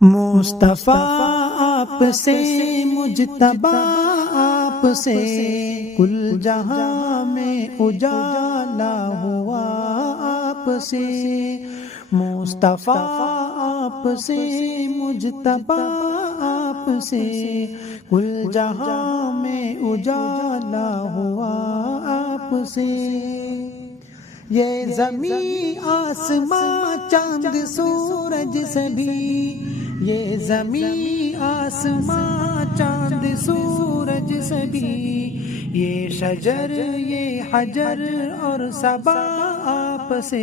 مصطفیٰ آپ سے، مجتبیٰ آپ سے، کل جہاں میں اجالا ہوا آپ سے۔ مصطفیٰ آپ سے، مجتبیٰ آپ سے، کل جہاں میں اجالا ہوا آپ سے۔ یہ زمین آسمان چاند سورج سے بھی، یہ زمین آسمان چاند سورج سے بھی، یہ شجر یہ حجر اور صبا آپ سے،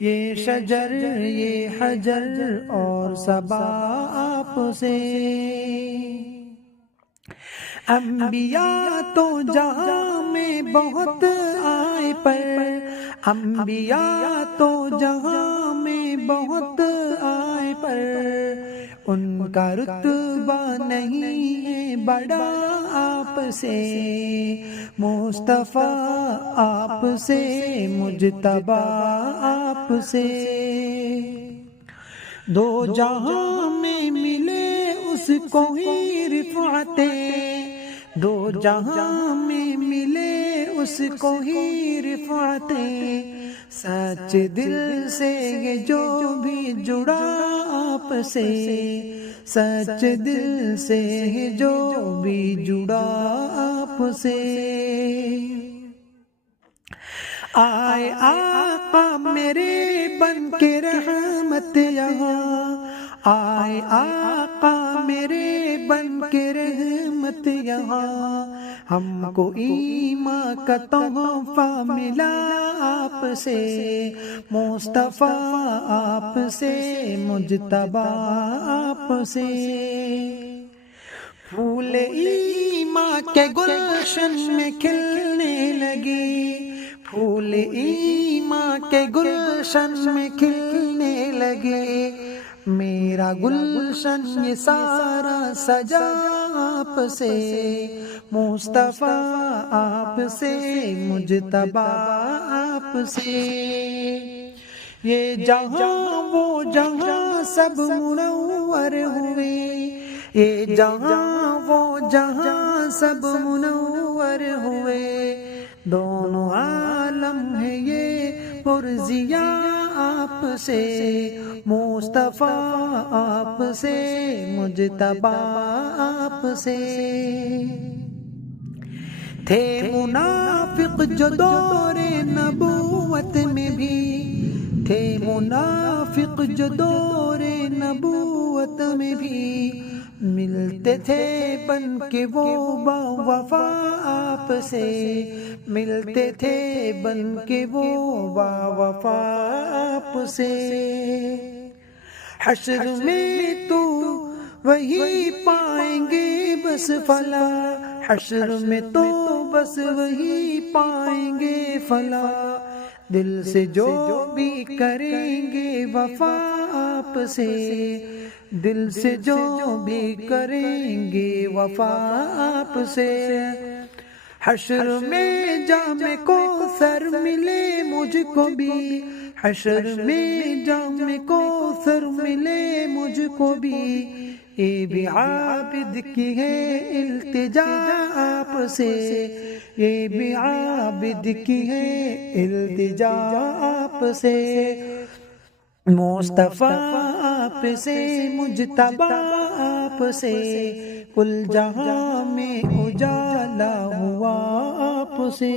یہ شجر یہ حجر اور صبا آپ سے۔ انبیاء تو جہاں میں بہت آئے پر، انبیاء تو جہاں میں بہت آئے پر، ان کا رتبہ نہیں ہے بڑا آپ سے۔ مصطفیٰ آپ سے، مجتبیٰ آپ سے، دو جہاں میں ملے اس کو ہی رفعتیں، دو جہاں میں ملے اس کو ہی رفعتیں، سچ دل سے یہ جو بھی جڑا آپ سے، سچ دل سے یہ جو بھی جڑا آپ سے۔ آئے آقا میرے بن کے رحمت یہاں، آئے آقا میرے بن کے رحمت یہاں، ہم کو ایمان کا تحفہ ملا آپ سے۔ مصطفیٰ آپ سے، مجتبیٰ آپ سے، پھول ایمان کے گلشن میں کھلنے لگی، پھول ایمان کے گلشن میں کھلنے لگے، میرا گلشن یہ سارا سجا آپ سے۔ مصطفیٰ آپ سے، مجتبیٰ آپ سے، یہ جہاں وہ جہاں سب منور ہوئے، یہ جہاں وہ جہاں سب منور ہوئے، دونوں عالم ہے یہ پرزیا آپ سے۔ مصطفیٰ آپ سے، مجتبیٰ آپ سے، تھے منافق جو دور نبوت میں بھی، تھے منافق جو دور نبوت میں بھی، ملتے تھے بن کے وہ با وفا آپ سے، ملتے تھے بن کے وہ با وفا آپ سے۔ حشر میں تو وہی پائیں گے بس فلاح، حشر میں تو بس وہی پائیں گے فلاح، دل سے جو بھی کریں گے وفا آپ سے، دل سے جو بھی کریں گے وفا آپ سے۔ حشر میں جام کوثر ملے مجھ کو بھی، حشر میں جام کوثر ملے مجھ کو بھی، یہ بھی عابد کی ہے التجا آپ سے، یہ بھی عابد کی ہے التجا آپ سے۔ مصطفیٰ آپ سے، مجتبیٰ آپ سے، کل جہاں میں اجالا ہوا آپ سے۔